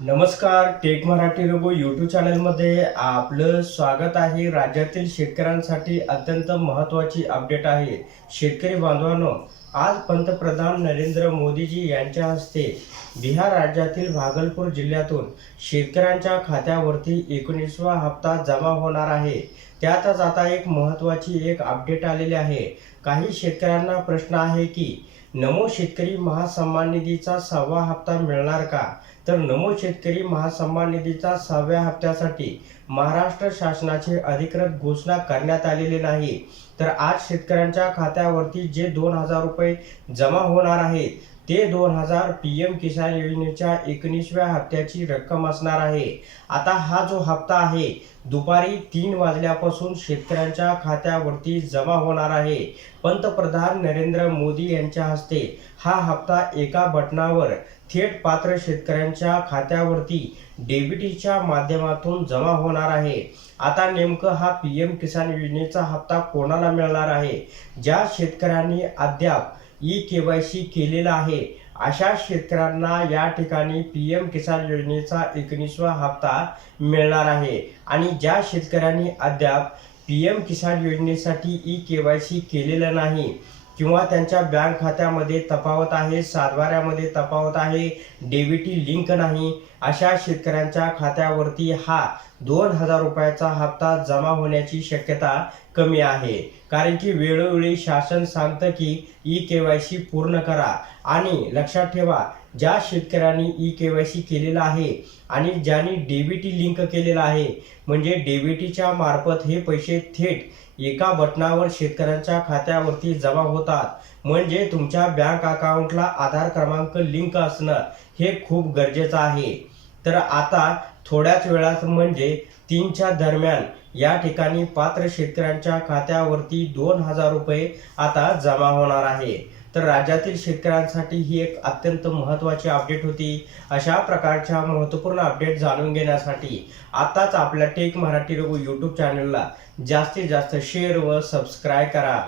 नमस्कार take Marathi Raghu YouTube चॅनलमध्ये आपलं स्वागत आहे. राज्यातील शेतकऱ्यांसाठी अत्यंत महत्त्वाची अपडेट आहे. शेतकरी बांधवांनो आज पंतप्रधान नरेंद्र मोदीजी यांच्या हस्ते बिहार राज्यातील भागलपूर जिल्ह्यातून शेतकऱ्यांच्या खात्यावरती एकोणीसवा हप्ता जमा होणार आहे. त्यातच आता एक महत्त्वाची एक अपडेट आलेली आहे. काही शेतकऱ्यांना प्रश्न आहे की नमो शेतकरी महासन्मान निधीचा सहावा हप्ता मिळणार का? तर नमो शेतकरी महासन्मान निधीचा सहाव्या हप्त्यासाठी महाराष्ट्र शासनाची अधिकृत घोषणा करण्यात आलेली नाही. तर आज शेतकऱ्यांच्या खात्यावरती जे दोन हजार रुपये जमा होणार आहेत ते दोन हजार पी एम किसान योजनेच्या एकोणीसव्या हप्त्याची रक्कम असणार आहे. आता हा जो हप्ता आहे दुपारी तीन वाजल्यापासून शेतकऱ्यांच्या खात्यावरती जमा होणार आहे. पंतप्रधान नरेंद्र मोदी यांच्या हस्ते हा हप्ता एका बटनावर थेट पात्र शेतकऱ्यांच्या खात्यावरती डेबिटीच्या माध्यमातून जमा होणार आहे. आता नेमकं हा पी एम किसान योजनेचा हप्ता कोणाला मिळणार आहे? ज्या शेतकऱ्यांनी अद्याप ई के वाय सी केलेला आहे. अशा शेतकऱ्यांना या ठिकाणी पी एम किसान योजनेचा एकोणीसवा हप्ता मिळणार आहे. आणि ज्या शेतकऱ्यांनी अद्याप पी एम किसान योजनेसाठी ई के वाय सी केलेलं नाही किंवा त्यांच्या बँक खात्यामध्ये तफावत आहे सातबाऱ्यामध्ये तफावत आहे डेबिटी लिंक नाही अशा शेतकऱ्यांच्या खात्यावरती हा दोन हजार रुपयाचा हप्ता जमा होण्याची शक्यता कमी आहे. कारण की वेळोवेळी शासन सांगतं की ई के वाय सी पूर्ण करा आणि लक्षात ठेवा ज्या शेतकऱ्यांनी ई के वाय सी केलेलं आहे आणि ज्यांनी डेबिटी लिंक केलेलं आहे म्हणजे डेबिटीच्या मार्फत हे पैसे थेट एका बटनावर शेतकऱ्यांच्या खात्यावरती जमा होतात. म्हणजे तुमच्या बँक अकाउंटला आधार क्रमांक लिंक असणं हे खूप गरजेचं आहे. तर आता थोड्याच वेळात म्हणजे तीनच्या दरम्यान या ठिकाणी पात्र शेतकऱ्यांच्या खात्यावरती दोन हजार रुपये आता जमा होणार आहे. तर राज्यातील शेतकऱ्यांसाठी ही एक अत्यंत महत्त्वाची अपडेट होती. अशा प्रकारच्या महत्त्वपूर्ण अपडेट जाणून घेण्यासाठी आताच आपल्या टेक मराठी रघु यूट्यूब चॅनलला जास्तीत जास्त शेअर व सबस्क्राईब करा.